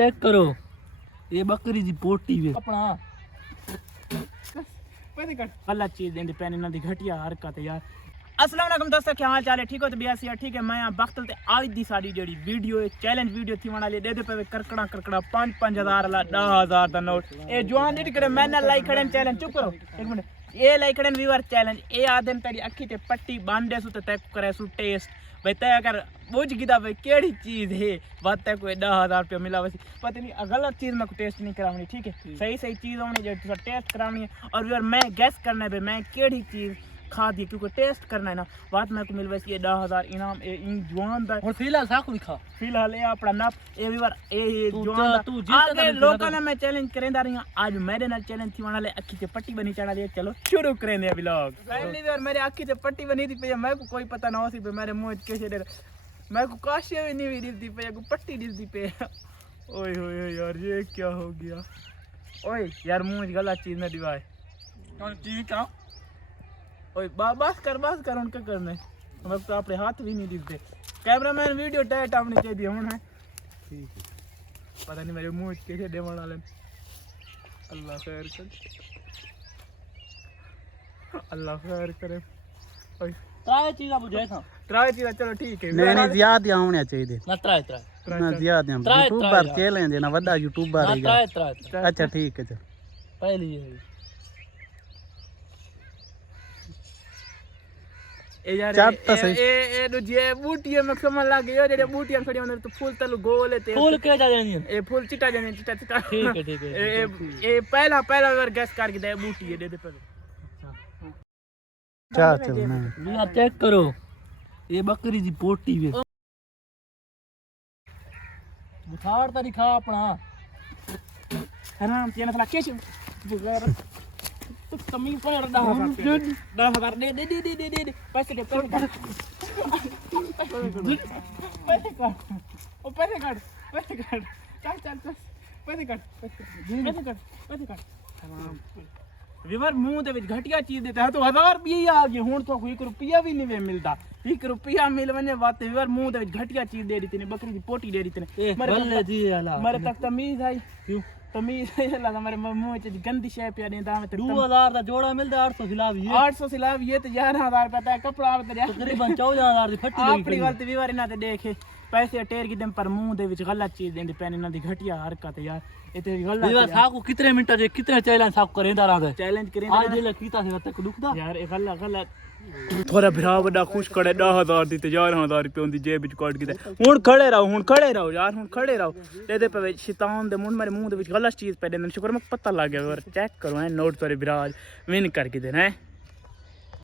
Check करो ये बकरी दी पोटी वे अपना गलत चीज देंदे पैन इन्हां दी घटिया हरकत यार। अस्सलाम वालेकुम दोस्तों, क्या हाल चाल है? ठीक हो? तो बियासी है ठीक है। मैं यहाँ बख्तल ते आज दी सारी जेडी वीडियो चैलेंज वीडियो थी वना ले दे दे पे करकड़ा 5-5 हज़ार ला 10,000 दा नोट। ए जवान नीट करे मैंने लाइक खड़े चैलेंज चुप करो एक मिनट। ये लाइक खड़े व्यूअर चैलेंज ए आदम तेरी अखी ते पट्टी बांधे सु ते तय करे सु टेस्ट भाई तय अगर बुझ गिदा भाई केड़ी चीज है बात तय कोई 10,000 रुपया मिला वैसे पता नहीं गलत चीज मैं को टेस्ट नहीं करावनी ठीक है। सही सही चीज होनी जो तुसा टेस्ट करावनी है और व्यूअर मैं गैस करना है भाई मैं केड़ी चीज खा दी क्योंकि टेस्ट करना है ना बात मेरे को मिल वैसे ये 10,000 इनाम इन जवान दा और फिलहाल साकू खा फिलहाल ये अपना नप ये व्यूअर ये जवान दा तू आगे लोगों ने मैं चैलेंज करेंदा रही हूं आज मेरे नाल चैलेंज थी वाले अखी ते पट्टी बनी चढ़ा ले चलो शुरू करें दे व्लॉग। पहली बार मेरे अखी ते पट्टी बनी थी पे मेरे को कोई पता ना हो सी पे मेरे मुंह कैसे दे मेरे को काशिया भी नहीं दिखती पे को पट्टी दिखती पे ओए होए यार ये क्या हो गया ओए यार मुंह गलत चीज न दिवाए कौन चीज क्या ओए बस कर उनका करने हम तो अपने हाथ भी नहीं दिखते। कैमरामैन वीडियो टाइट आपने चाहिए हूं है ठीक है पता नहीं मेरे मुंह कैसे देवन वाले अल्लाह खैर करे अल्लाह खैर करे ओए त्राय चीज बुझे था त्राय चीज चलो ठीक है नहीं ज्यादा होने चाहिए ना त्राय ना ज्यादा यूट्यूबर चैलेंज है ना बड़ा यूट्यूबर है त्राय अच्छा ठीक है चल पहली है ए यार ए दूजे बूटियां में समझ लग गयो जेडे बूटियां खड़ी होने तो फूल तलु गोल है फूल के जा जानी ए फूल चिटा जाने चिटा ठीक है ए पहला बार गैस करके दे बूटी दे दे पहले चल नहीं यार चेक करो ये बकरी दी पोटी वे बुखार ता दिखा अपना आराम से ना फला कैसे बुगार तो कमी पर 10,000 दे पैसे दे पैसे काट चल पैसे काट विवर मुंह दे विच घटिया चीज देता है तो 1000 रुपया आ गया हुन तो 1 रुपया भी नहीं मिलता 1 रुपया मिल वने बात विवर मुंह दे विच घटिया चीज दे दी तने बकरी दी पोटी दे दी तने बल्ले दी अला मेरे तक तमीज आई क्यों तमीज लगा मेरे मुंह च गंदी शय पिया देंदा मैं 2000 दा जोड़ा मिलदा 800 सिलाब ये 800 सिलाब ये तो 11,000 रुपया ता कपड़ा तेरे तकरीबन 14000 दी फट्टी लगी अपनी गलती विवर इना ते देखे पैसे टेर की दम पर मुंह दे विच गलत चीज देंदे पैन इना दी घटिया हरकत यार ये तेरी गलत विवर साकू कितने मिनट जे कितने चैलेंज साकू करेंदा रहा चैलेंज करेंदा आज जे कीता से तक दुखदा यार ये गलत थोड़ा भरा बड़ा खुश करे 10,000 दी ते 11,000 रुपया उंदी जेब विच काट के हुन खड़े रहो यार हुन खड़े रहो दे पे शैतान दे मुंह मेरे मुंह दे विच गलत चीज पे देन शुक्र मैं पता लग गया और चेक करो है नोट तेरे विराज विन करके देना है।